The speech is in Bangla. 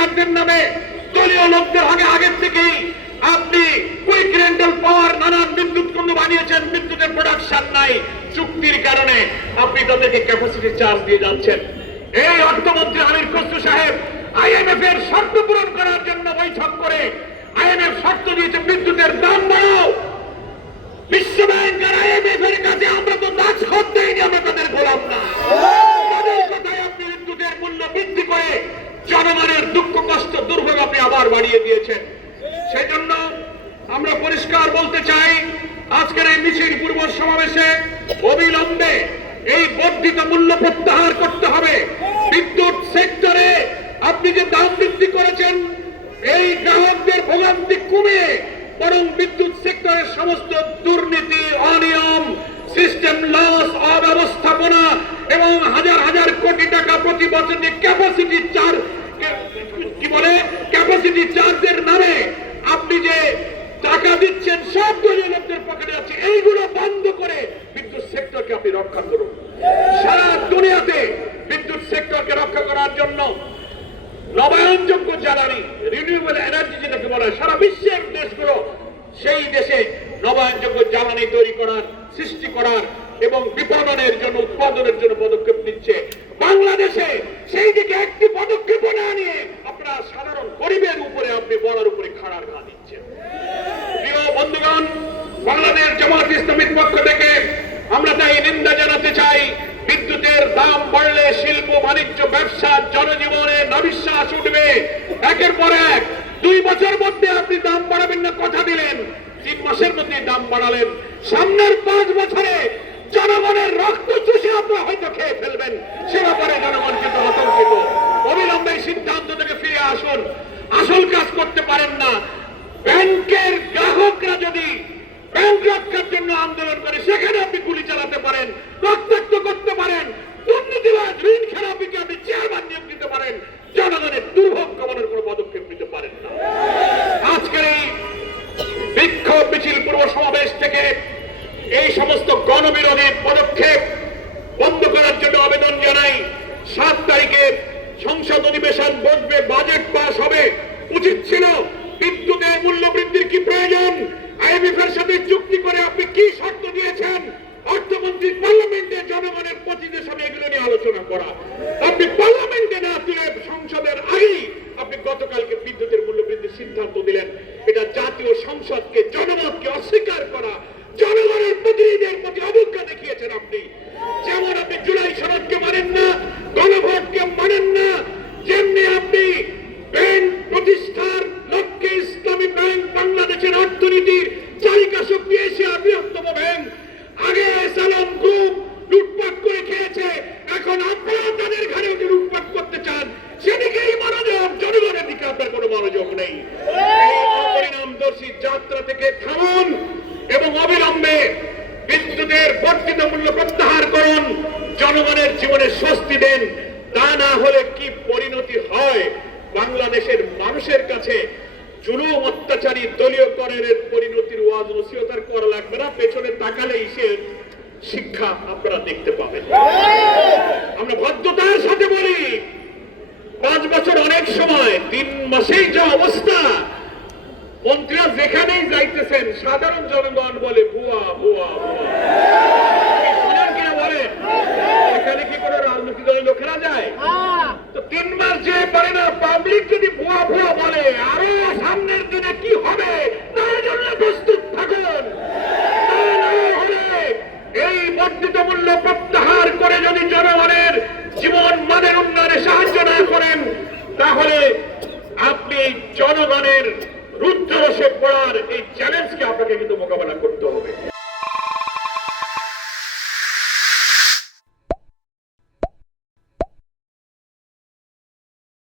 ঠিকাদারদের নামে দলীয় লোকদের আগের থেকেই আপনি কুইক রেন্টাল পাওয়ার নানান বিদ্যুৎ কেন্দ্র বানিয়েছেন, বিদ্যুতের প্রোডাকশন নাই, চুক্তির কারণে আপনি তাদেরকে ক্যাপাসিটি চার্জ দিয়ে যাচ্ছেন। এই অর্থমন্ত্রী আমির খসরু সাহেব আইএমএফ এর শর্ত পূরণ করার জন্য বৈঠক করে আইএমএফ শর্ত দিয়েছে বিদ্যুতের দাম বাড়াও। বিশ্ব ব্যাংক আর আইএমএফ এর কাছে আমরা তো দাস দেইনি, আমরা তাদের গোলাম না। তাদের কথায় আপনি বিদ্যুতের মূল্য বৃদ্ধি করে জনগণের দুঃখ কষ্ট দুর্ভোগ আপনি আবার বাড়িয়ে দিয়েছেন। সেই জন্য আমরা পরিষ্কার বলতে চাই, আজকের এই মিছিল পূর্ব সমাবেশে অবিলম্বে এই বর্ধিত মূল্য প্রত্যাহার করতে হবে। বিদ্যুৎ সেক্টরে আপনি যে দাম বৃদ্ধি করেছেন, এই গ্রাহকদের ভোগান্তি কমিয়ে বরং বিদ্যুৎ সেক্টরের সমস্ত দুর্নীতি, অনিয়ম, সিস্টেম লস, অব্যবস্থাপনা এবং হাজার হাজার কোটি টাকা প্রতি বছর যে ক্যাপাসিটি চার্জের নামে আপনি যে টাকা দিচ্ছেন সব দলীয় লোকদের পকেটে যাচ্ছে, এইগুলো বন্ধ করে বিদ্যুৎ সেক্টরকে আপনি রক্ষা করুন। সারা দুনিয়াতে বিদ্যুৎ সেক্টরকে রক্ষা করার জন্য নবায়নযোগ্য জ্বালানি, রিনিউয়েবল এনার্জি যেটাকে বলা হয়, সারা বিশ্বের দেশগুলো সেই দেশে নবায়নযোগ্য জ্বালানি তৈরি করার, সৃষ্টি করার এবং বিপণনের জন্য, উৎপাদনের জন্য পদক্ষেপ নিচ্ছে। বাংলাদেশে সেই দিকে একটি পদক্ষেপ না নিয়ে আপনারা সাধারণ গরিবের উপরে আপনি বলার উপরে খাড়ার ঘা দিচ্ছেন। প্রিয় বন্ধুগণ, বাংলাদেশ জামাত ইসলামীর পক্ষ থেকে আমরা তাই নিন্দা জানাতে চাই। বিদ্যুতের দাম বাড়লে শিল্প, বাণিজ্য, ব্যবসা, জনজীবনে নাবিশ্বাস উঠবে। একের পর এক 2 বছর মধ্যে আপনি দাম বাড়াবেন না কথা দিলেন, 3 মাসের মধ্যে দাম বাড়ালেন। সামনের 5 বছরে জনগণের রক্ত চুষে আপনারা হয়তো খেয়ে ফেলবেন, সে ব্যাপারে জনগণ কিন্তু আতঙ্কিত। অবিলম্বে সিদ্ধান্ত থেকে ফিরে আসুন। আসল কাজ করতে পারেন না, ব্যাংকের গ্রাহকরা যদি ব্যাংক রক্ষার জন্য আন্দোলন করে সেখানে আপনি গুলি চালাতে পারেন, রক্তাক্ত করতে পারেন, দুর্নীতিবাজ ঋণ খেলাপিকে আপনি চেয়ারম্যান নিয়োগ দিতে পারেন, জনগণের দুর্ভোগ কমানোর কোনো পদক্ষেপ নিতে পারেন না। আজকের এই বিক্ষোভ মিছিল পূর্ব সমাবেশ থেকে এই সমস্ত গণবিরোধী পদক্ষেপ বন্ধ করার জন্য আবেদন জানাই। 7 তারিখে সংসদ অধিবেশন বসবে, বাজেট পাস হবে। উচিত ছিল বিদ্যুতের মূল্য বৃদ্ধির কি প্রয়োজন, আইএমএফ এর সাথে চুক্তি করে আপনি কি শর্ত দিয়েছেন, অর্থমন্ত্রী পার্লামেন্টে জনগণের প্রতিনিধিদের সামনে এগুলো নিয়ে আলোচনা করা। আপনি পার্লামেন্টে না তুলে সংসদের আগেই আপনি গতকালকে বিদ্যুতের মূল্য বৃদ্ধির সিদ্ধান্ত দিলেন। এটা জাতীয় সংসদকে, জনমতকে অস্বীকার করা, জনগণের প্রতিনিধিদের প্রতি অবজ্ঞা দেখিয়েছেন আপনি। যেমন আপনি জুলাই সনদকে মানেন না, গণভোটকে মানেন না, যেমনি আপনি ব্যাংক প্রতিষ্ঠার লক্ষ্যে ইসলামী ব্যাংক বাংলাদেশের অর্থনীতির চালিকা শক্তি, এশিয়ার বৃহত্তম ব্যাংক, আগে সালাম গ্রুপ লুটপাট করে খেয়েছে, এখন আপনারা তাদের ঘরে উঠে লুটপাট করতে চান, সেদিকেই মনোযোগ, জনগণের দিকে আপনার কোনো মনোযোগ নেই। এই অপরিণামদর্শী যাত্রা থেকে থামুন এবং অবিলম্বে বিদ্যুতের বর্ধিত মূল্য প্রত্যাহার করুন, জনগণের জীবনে স্বস্তি দেন। তা না হলে কি পরিণতি হয়, বাংলাদেশের মানুষের কাছে জুলুম, অত্যাচারী দলীয় করের পরিণতির ওয়াজ নসিহত করা লাগবে না, পেছনে তাকালেই সে শিক্ষা আপনারা দেখতে পাবেন। আমরা ভদ্রতার সাথে বলি, 5 বছর অনেক সময়, 3 মাসেই যে অবস্থা, মন্ত্রীরা যেখানেই যাইতেছেন সাধারণ জনগণ বলে ভুয়া ভুয়া ভুয়া। কিনা বলে এখানে কি করে রাজনৈতিক দলের লোকেরা যায়? তো 3 মাস যে পারে না, পাবলিক যদি ভুয়া ভুয়া বলে, আরো সামনের দিনে কি হবে